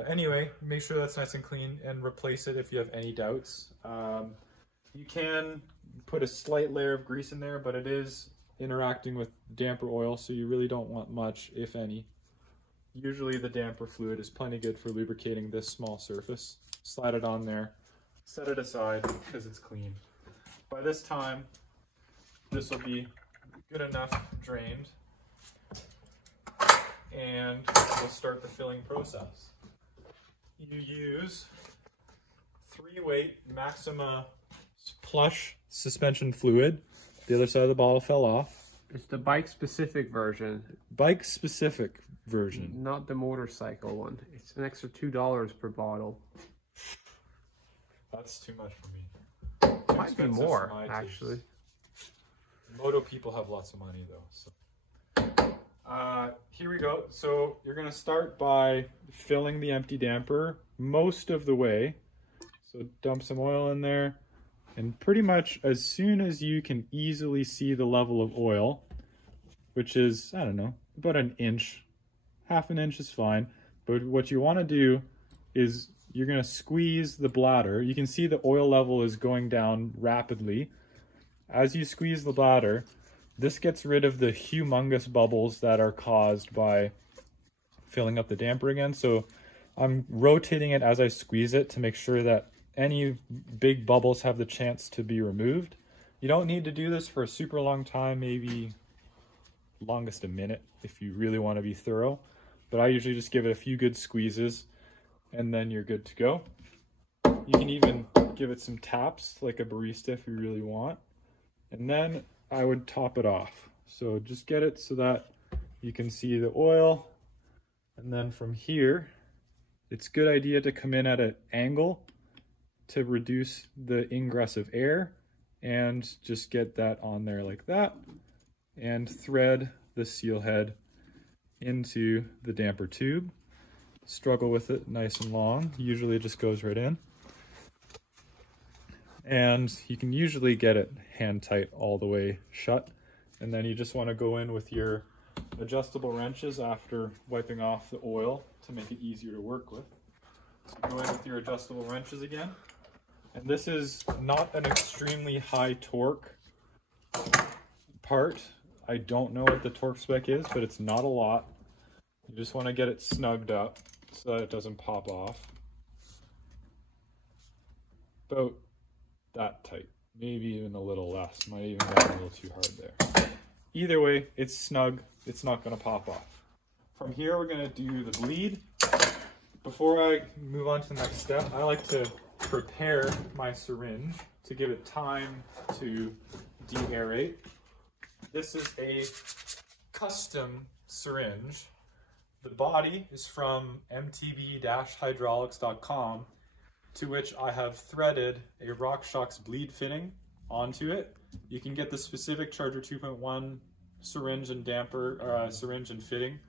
anyway, make sure that's nice and clean and replace it if you have any doubts. You can put a slight layer of grease in there, but it is interacting with damper oil, so you really don't want much, if any. Usually the damper fluid is plenty good for lubricating this small surface. Slide it on there, set it aside because it's clean. By this time, this will be good enough drained, and we'll start the filling process. you use 3-weight Maxima plush suspension fluid. The other side of the bottle fell off. It's the bike-specific version, Bike specific version. not the motorcycle one. It's an extra $2 per bottle. That's too much for me. Too Might be expensive more, for my taste. actually. Moto people have lots of money though. So. Here we go. So you're going to start by filling the empty damper most of the way. So dump some oil in there. And pretty much as soon as you can easily see the level of oil, which is, I don't know, about an inch, half an inch is fine. But what you want to do is you're going to squeeze the bladder. You can see the oil level is going down rapidly. As you squeeze the bladder, this gets rid of the humongous bubbles that are caused by filling up the damper again. So I'm rotating it as I squeeze it to make sure that any big bubbles have the chance to be removed. You don't need to do this for a super long time, maybe longest a minute if you really want to be thorough. But I usually just give it a few good squeezes and then you're good to go. You can even give it some taps like a barista if you really want. And then I would top it off. So just get it so that you can see the oil. And then from here, it's a good idea to come in at an angle to reduce the ingress of air and just get that on there like that and thread the seal head into the damper tube. Struggle with it nice and long. Usually it just goes right in. And you can usually get it hand tight all the way shut. And then you just want to go in with your adjustable wrenches after wiping off the oil to make it easier to work with. So go in with your adjustable wrenches again. And this is not an extremely high torque part. I don't know what the torque spec is, but it's not a lot. You just want to get it snugged up so that it doesn't pop off. About that tight, maybe even a little less. Might even get a little too hard there. Either way, it's snug. It's not going to pop off. From here, we're going to do the bleed. Before I move on to the next step, I like to prepare my syringe to give it time to de-aerate. This is a custom syringe. The body is from mtb-hydraulics.com, to which I have threaded a RockShox bleed fitting onto it. You can get the specific Charger 2.1 syringe and damper, syringe and fitting,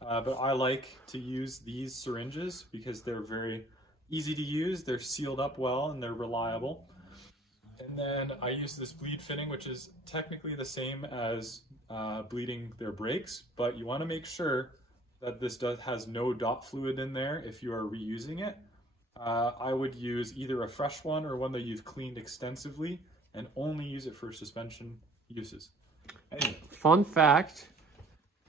but I like to use these syringes because they're very easy to use, they're sealed up well, and they're reliable. And then I use this bleed fitting, which is technically the same as bleeding their brakes, but you want to make sure that this has no dot fluid in there if you are reusing it. I would use either a fresh one or one that you've cleaned extensively and only use it for suspension uses. Anyway. Fun fact,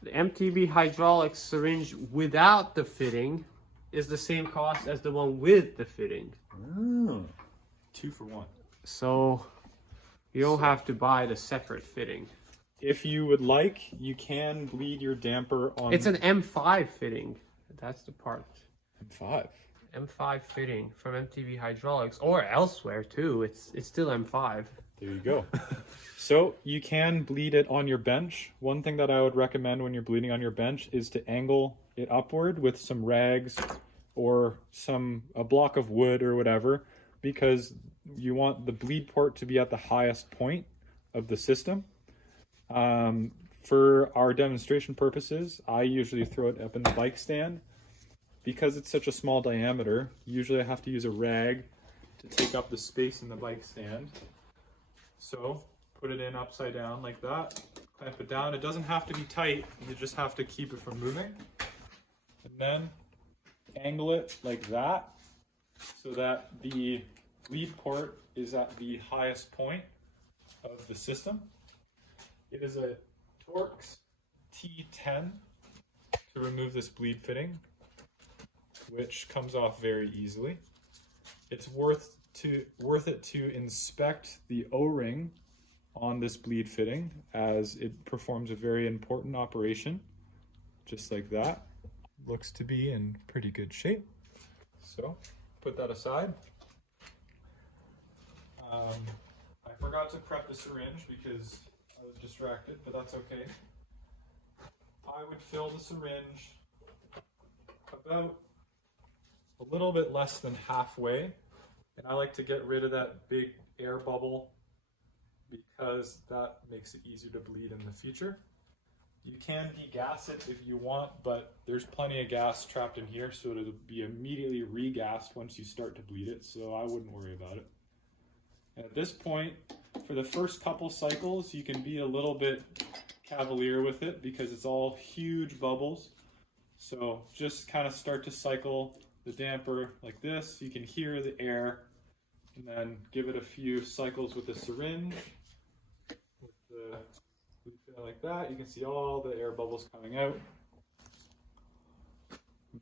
the MTB hydraulics syringe without the fitting is the same cost as the one with the fitting. Oh. 2 for 1. So you don't have to buy the separate fitting. If you would like, you can bleed your damper on... It's an M5 fitting. That's the part. M5. M5 fitting from MTB Hydraulics or elsewhere too. It's still M5. There you go. So you can bleed it on your bench. One thing that I would recommend when you're bleeding on your bench is to angle it upward with some rags or a block of wood or whatever, because you want the bleed port to be at the highest point of the system. For our demonstration purposes, I usually throw it up in the bike stand. Because it's such a small diameter, usually I have to use a rag to take up the space in the bike stand. So put it in upside down like that, clamp it down. It doesn't have to be tight, you just have to keep it from moving. And then angle it like that so that the bleed port is at the highest point of the system. It is a Torx T10 to remove this bleed fitting, which comes off very easily. It's worth it to inspect the O-ring on this bleed fitting, as it performs a very important operation, just like that. Looks to be in pretty good shape. So put that aside. I forgot to prep the syringe because I was distracted, but that's okay. I would fill the syringe about a little bit less than halfway, and I like to get rid of that big air bubble because that makes it easier to bleed in the future. You can degas it if you want, but there's plenty of gas trapped in here, so it'll be immediately regassed once you start to bleed it, so I wouldn't worry about it. And at this point, for the first couple cycles, you can be a little bit cavalier with it because it's all huge bubbles. So just kind of start to cycle the damper like this. You can hear the air, and then give it a few cycles with the syringe. With the refill like that, you can see all the air bubbles coming out.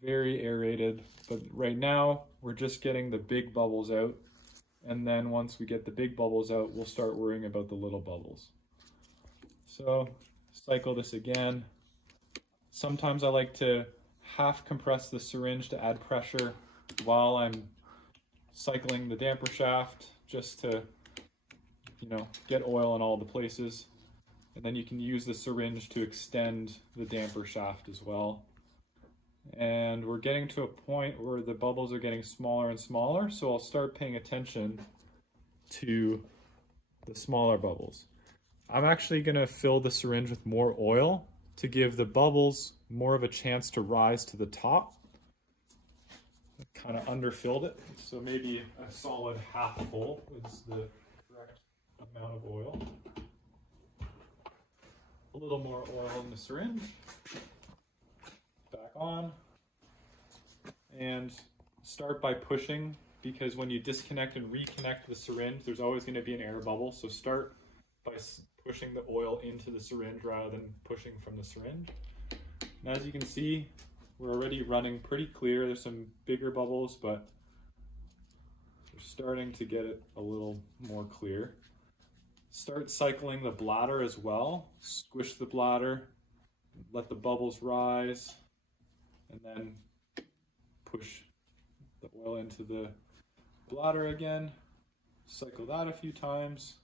Very aerated, but right now we're just getting the big bubbles out. And then once we get the big bubbles out, we'll start worrying about the little bubbles. So cycle this again. Sometimes I like to half compress the syringe to add pressure while I'm cycling the damper shaft, just to, get oil in all the places. And then you can use the syringe to extend the damper shaft as well. And we're getting to a point where the bubbles are getting smaller and smaller, so I'll start paying attention to the smaller bubbles. I'm actually going to fill the syringe with more oil to give the bubbles more of a chance to rise to the top. I've kind of underfilled it, so maybe a solid half full is the correct amount of oil. A little more oil in the syringe. Back on, and start by pushing, because when you disconnect and reconnect the syringe, there's always going to be an air bubble. So start by pushing the oil into the syringe rather than pushing from the syringe. And as you can see, we're already running pretty clear. There's some bigger bubbles, but we're starting to get it a little more clear. Start cycling the bladder as well. Squish the bladder, let the bubbles rise, and then push the oil into the bladder again. Cycle that a few times.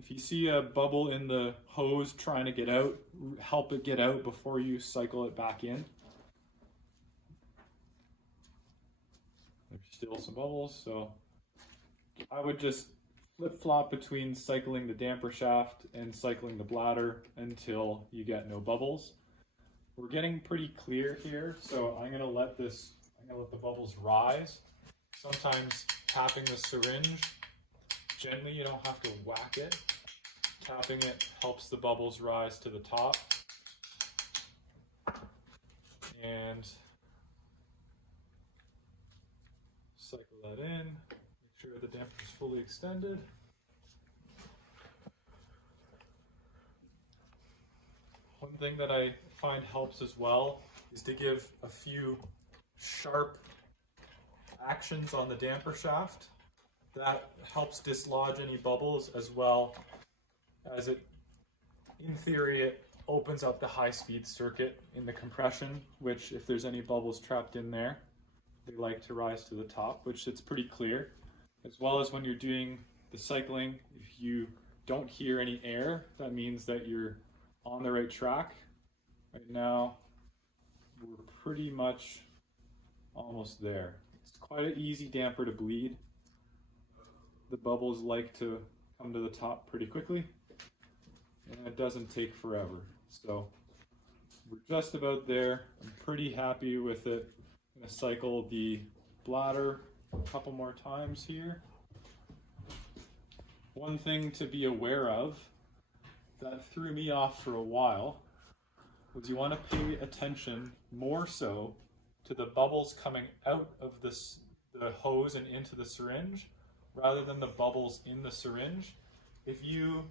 If you see a bubble in the hose trying to get out, help it get out before you cycle it back in. There's still some bubbles, so I would just flip-flop between cycling the damper shaft and cycling the bladder until you get no bubbles. We're getting pretty clear here, so I'm gonna let the bubbles rise. Sometimes tapping the syringe gently, you don't have to whack it. Tapping it helps the bubbles rise to the top. And cycle that in, make sure the damper is fully extended. One thing that I find helps as well is to give a few sharp actions on the damper shaft. That helps dislodge any bubbles, as well as in theory, it opens up the high-speed circuit in the compression, which if there's any bubbles trapped in there, they like to rise to the top, which it's pretty clear. As well as when you're doing the cycling, if you don't hear any air, that means that you're on the right track. Right now, we're pretty much almost there. It's quite an easy damper to bleed. The bubbles like to come to the top pretty quickly, and it doesn't take forever. So we're just about there. I'm pretty happy with it. I'm gonna cycle the bladder a couple more times here. One thing to be aware of that threw me off for a while was you want to pay attention more so to the bubbles coming out of the hose and into the syringe rather than the bubbles in the syringe. If you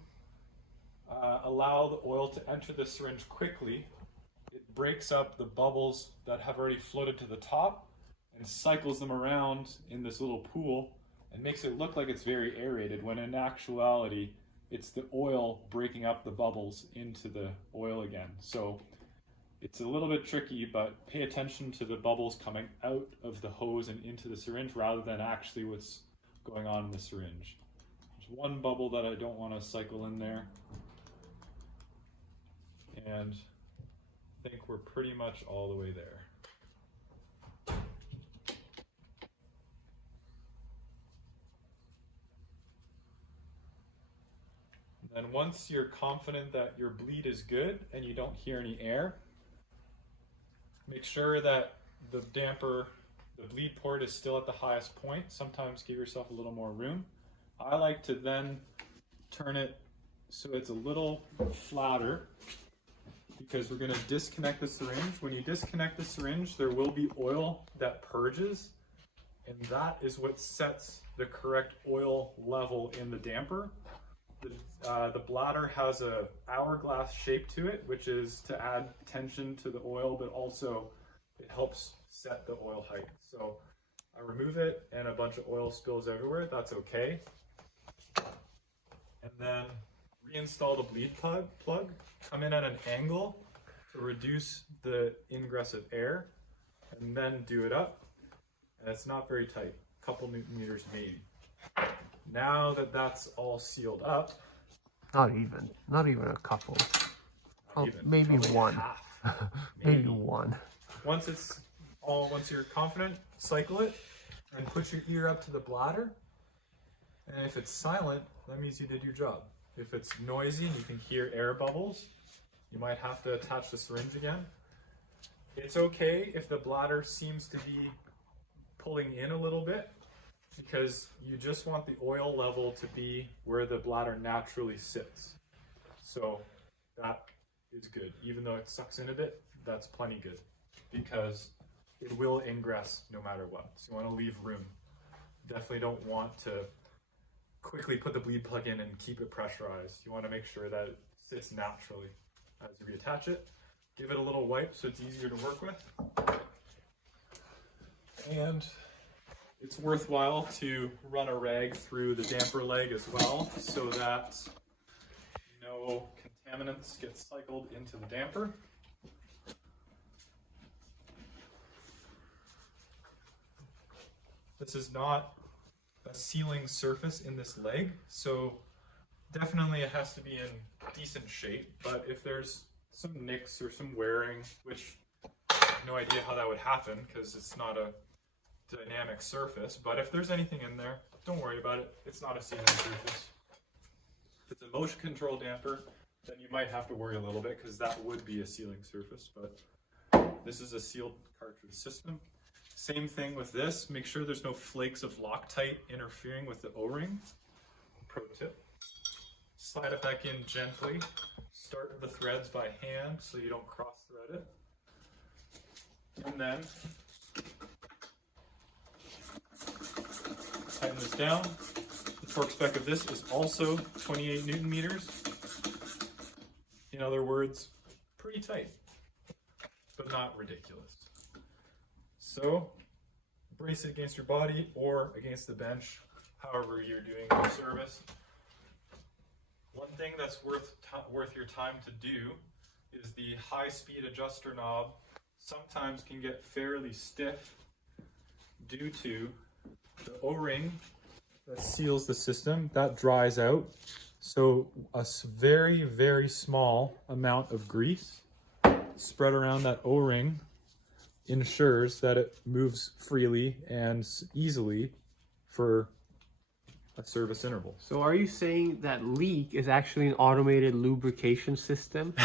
allow the oil to enter the syringe quickly, it breaks up the bubbles that have already floated to the top and cycles them around in this little pool and makes it look like it's very aerated, when in actuality it's the oil breaking up the bubbles into the oil again. So It's a little bit tricky, but pay attention to the bubbles coming out of the hose and into the syringe rather than actually what's going on in the syringe. There's one bubble that I don't want to cycle in there. And I think we're pretty much all the way there. And once you're confident that your bleed is good and you don't hear any air, make sure that the damper, the bleed port is still at the highest point. Sometimes give yourself a little more room. I like to then turn it so it's a little flatter because we're going to disconnect the syringe. When you disconnect the syringe, there will be oil that purges, and that is what sets the correct oil level in the damper. The bladder has a hourglass shape to it, which is to add tension to the oil, but also it helps set the oil height. So I remove it and a bunch of oil spills everywhere. That's okay. And then reinstall the bleed plug. Come in at an angle to reduce the ingress of air, and then do it up. And it's not very tight, a couple Newton meters maybe. Now that that's all sealed up, Not even a couple. Oh, maybe probably one. half, Maybe one. Once you're confident, cycle it and put your ear up to the bladder. And if it's silent, that means you did your job. If it's noisy and you can hear air bubbles, you might have to attach the syringe again. It's okay if the bladder seems to be pulling in a little bit, because you just want the oil level to be where the bladder naturally sits. So that is good. Even though it sucks in a bit, that's plenty good, because it will ingress no matter what. So you want to leave room. Definitely don't want to quickly put the bleed plug in and keep it pressurized. You want to make sure that it sits naturally as you reattach it. Give it a little wipe so it's easier to work with. And it's worthwhile to run a rag through the damper leg as well, so that no contaminants get cycled into the damper. This is not a sealing surface in this leg, so definitely it has to be in decent shape, but if there's some nicks or some wearing, which I have no idea how that would happen because it's not a dynamic surface, but if there's anything in there, don't worry about it. It's not a sealing surface. If it's a motion control damper, then you might have to worry a little bit because that would be a sealing surface, but this is a sealed cartridge system. Same thing with this. Make sure there's no flakes of Loctite interfering with the O-ring. Pro tip. Slide it back in gently. Start the threads by hand so you don't cross thread it. And then tighten this down. The torque spec of this is also 28 Newton meters. In other words, pretty tight, but not ridiculous. So brace it against your body or against the bench, however you're doing your service. One thing that's worth your time to do is the high-speed adjuster knob sometimes can get fairly stiff due to the O-ring that seals the system. That dries out. So a very, very small amount of grease spread around that O-ring ensures that it moves freely and easily for a service interval. So are you saying that leak is actually an automated lubrication system?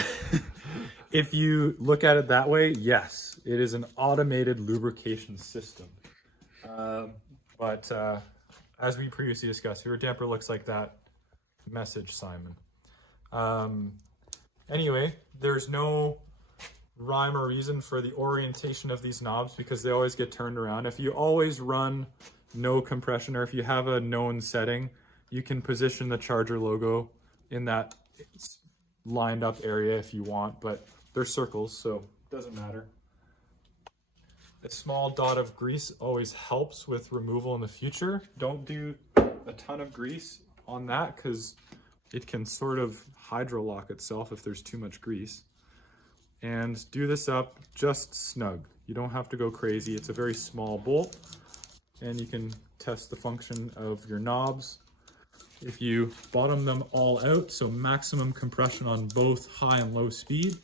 If you look at it that way, yes, it is an automated lubrication system. But as we previously discussed, if your damper looks like that, message Simon. Anyway, there's no rhyme or reason for the orientation of these knobs because they always get turned around. If you always run no compression, or if you have a known setting, you can position the charger logo in that lined up area if you want, but they're circles, so it doesn't matter. A small dot of grease always helps with removal in the future. Don't do a ton of grease on that because it can sort of hydrolock itself if there's too much grease. and do this up just snug. You don't have to go crazy. It's a very small bolt, and you can test the function of your knobs. If you bottom them all out, so maximum compression on both high and low speed,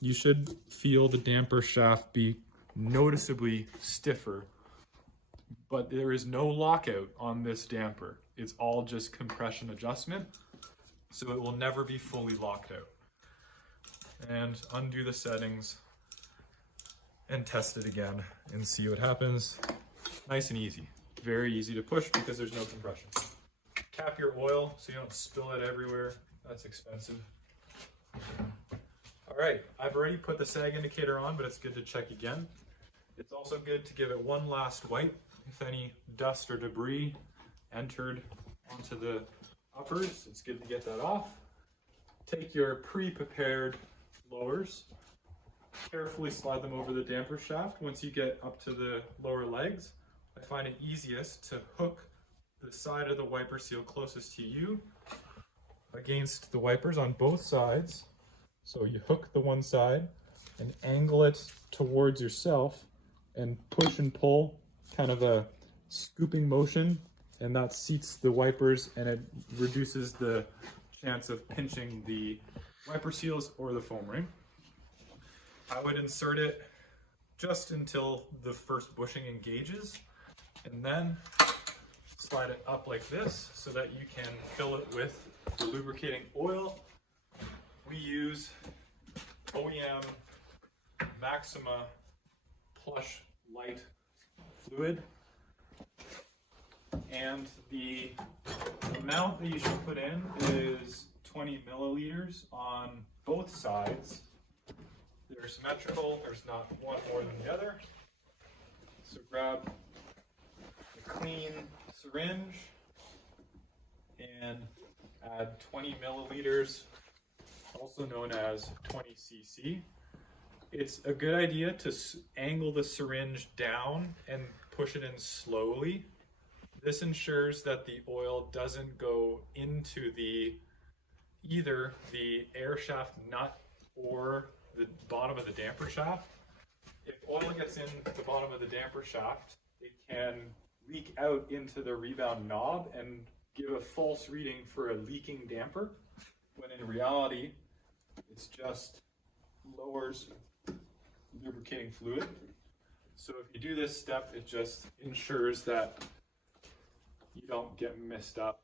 you should feel the damper shaft be noticeably stiffer. But there is no lockout on this damper. It's all just compression adjustment, so it will never be fully locked out. And undo the settings and test it again and see what happens. Nice and easy. Very easy to push because there's no compression. Cap your oil so you don't spill it everywhere. That's expensive. All right, I've already put the sag indicator on, but it's good to check again. It's also good to give it one last wipe if any dust or debris entered onto the uppers. It's good to get that off. Take your pre-prepared lowers, carefully slide them over the damper shaft. Once you get up to the lower legs, I find it easiest to hook the side of the wiper seal closest to you against the wipers on both sides. So you hook the one side and angle it towards yourself and push and pull, kind of a scooping motion, and that seats the wipers and it reduces the chance of pinching the wiper seals or the foam ring. I would insert it just until the first bushing engages, and then slide it up like this so that you can fill it with the lubricating oil. We use OEM Maxima Plush Light Fluid, and the amount that you should put in is 20 milliliters on both sides. They're symmetrical, there's not one more than the other. So grab a clean syringe and add 20 milliliters, also known as 20 cc. It's a good idea to angle the syringe down and push it in slowly. This ensures that the oil doesn't go into either the air shaft nut or the bottom of the damper shaft. If oil gets in the bottom of the damper shaft, it can leak out into the rebound knob and give a false reading for a leaking damper, when in reality, it's just lowers lubricating fluid. So if you do this step, it just ensures that you don't get messed up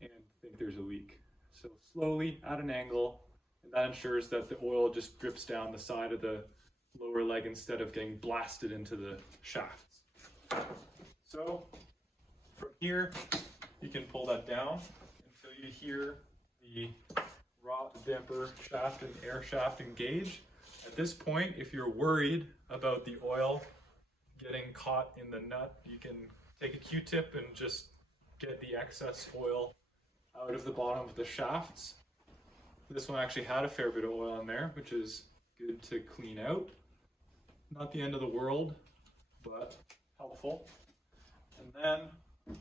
and think there's a leak. So slowly at an angle, and that ensures that the oil just drips down the side of the lower leg instead of getting blasted into the shafts. So from here, you can pull that down until you hear the raw damper shaft and air shaft engage. At this point, if you're worried about the oil getting caught in the nut, you can take a Q-tip and just get the excess oil out of the bottom of the shafts. This one actually had a fair bit of oil in there, which is good to clean out. Not the end of the world, but helpful. And then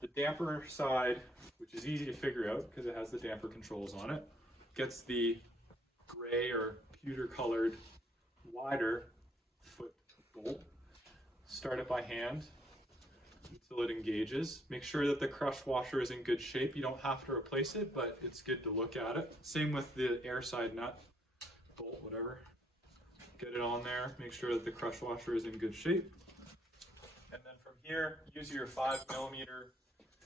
the damper side, which is easy to figure out because it has the damper controls on it, gets the gray or pewter colored wider foot bolt. Start it by hand until it engages. Make sure that the crush washer is in good shape. You don't have to replace it, but it's good to look at it. Same with the air side nut, bolt, whatever. Get it on there. Make sure that the crush washer is in good shape. And then from here, use your 5mm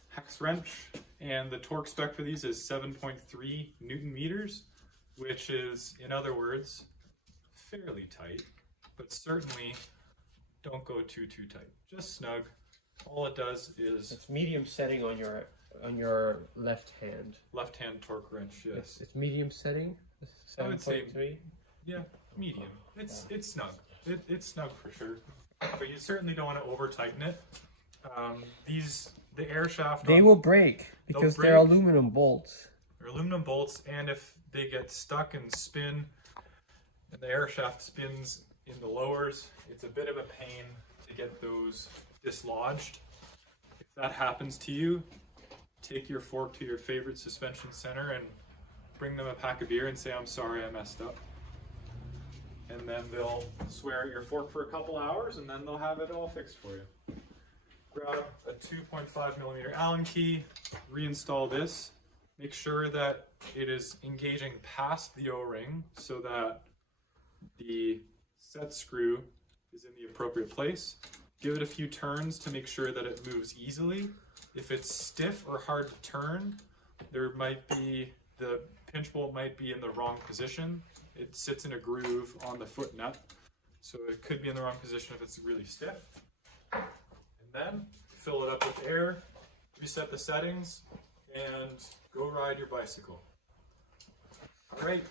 hex wrench. And the torque spec for these is 7.3 Newton meters, which is, in other words, fairly tight, but certainly don't go too tight. Just snug. All it does is It's medium setting on your left hand. left-hand torque wrench. Yes, It's medium setting. I would say 7.3. yeah, medium. It's snug. It's snug for sure, but you certainly don't want to over tighten it. The air shaft. They will break because break. they're aluminum bolts. They're aluminum bolts, and if they get stuck and spin, and the air shaft spins in the lowers, it's a bit of a pain to get those dislodged. If that happens to you, take your fork to your favorite suspension center and bring them a pack of beer and say, "I'm sorry, I messed up." and then they'll swear at your fork for a couple hours, and then they'll have it all fixed for you. Grab a 2.5mm Allen key, reinstall this. Make sure that it is engaging past the O-ring so that the set screw is in the appropriate place. Give it a few turns to make sure that it moves easily. If it's stiff or hard to turn, there might be, the pinch bolt might be in the wrong position. It sits in a groove on the foot nut, so it could be in the wrong position if it's really stiff. And then fill it up with air, reset the settings, and go ride your bicycle. All right.